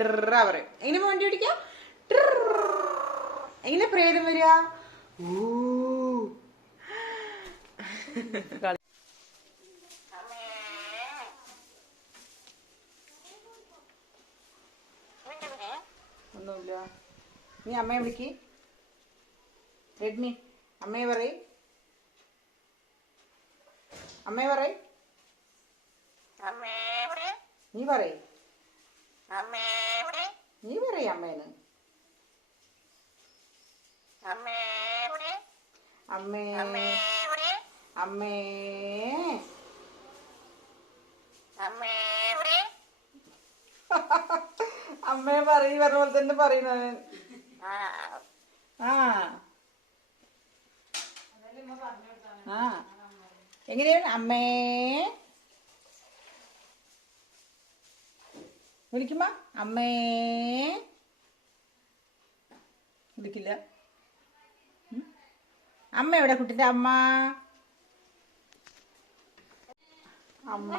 ഡ്രാ പറയും. എങ്ങനെ വണ്ടി ഓടിക്കാം? എങ്ങനെ പ്രേതം വരിക? ഒന്നുമില്ല. നീ അമ്മയെ വിളിക്ക്. റെഡ്മി അമ്മയെ പറയ്. അമ്മയെ പറയ്. നീ പറയ്. നീ പറയ് അമ്മേന്ന്. അമ്മേ അമ്മേ അമ്മേ പറയ് പറഞ്ഞ പോലെ തന്നെ പറയുന്നത്. എങ്ങനെയാണ് അമ്മേ വിളിക്കുമ്പോ? അമ്മേ വിളിക്കില്ല. അമ്മ എവിടെ? കുട്ടിന്റെ അമ്മ. അമ്മ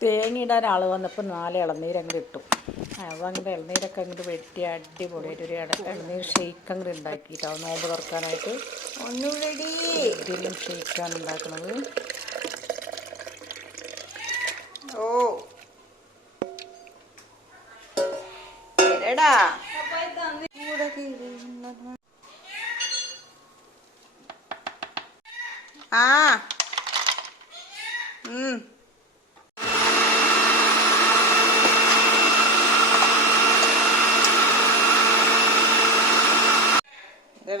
തേങ്ങ ഇടാൻ ആള് വന്നപ്പോൾ 4 ഇളനീര് അങ്ങോട്ട് ഇട്ടു. അങ്ങോട്ട് ഇളനീരൊക്കെ അങ്ങോട്ട് വെട്ടി അടിപൊളിയായിട്ട് ഒരു ഇളനീർ ഷെയ്ക്ക് അങ്ങോട്ട് ഉണ്ടാക്കിയിട്ട് അത് നോമ്പ് തുറക്കാനായിട്ട് ഇതിലും ഷെയ്ക്കാണ് ഉണ്ടാക്കുന്നത്. ഓ എടാ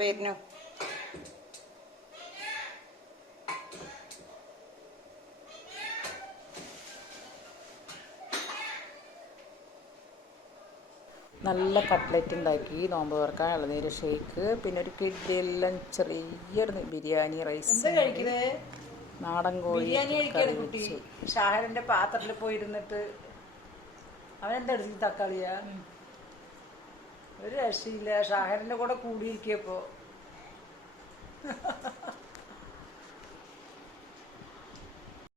വരുന്നു. നല്ല കട്ട്ലറ്റ് ഉണ്ടാക്കി നോമ്പ് തുറക്കാൻ, ഇളനീര് ഷേക്ക്, പിന്നെ ഒരു കിഡിലെല്ലാം ചെറിയൊരു ബിരിയാണി റൈസ്, നാടൻ കോഴി കറി വെച്ചു. ഷാഹറിന്റെ പാത്രത്തിൽ പോയിരുന്നിട്ട് അവനെന്താ എടുത്ത് തക്കാളിയാ? ഒരു രക്ഷയില്ല. ഷാഹറിന്റെ കൂടെ കൂടിയിരിക്കപ്പോ